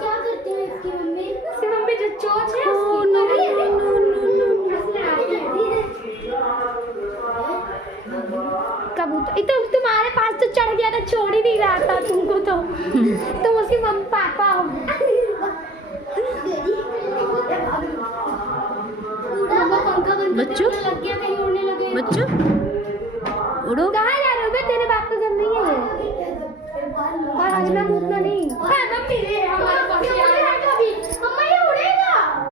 क्या करती है इसकी मम्मी? इसकी मम्मी जो चोच है कबूतर तो तुम्हारे पास तो चढ़ गया था, छोड़ ही नहीं रहा था तुमको तो तुम उसकी मम्मी पापा हो। बच्चों बच्चों उड़ो। कहाँ जा रहे हो बे? तेरे बाप का घर नहीं है ये। और आज मैं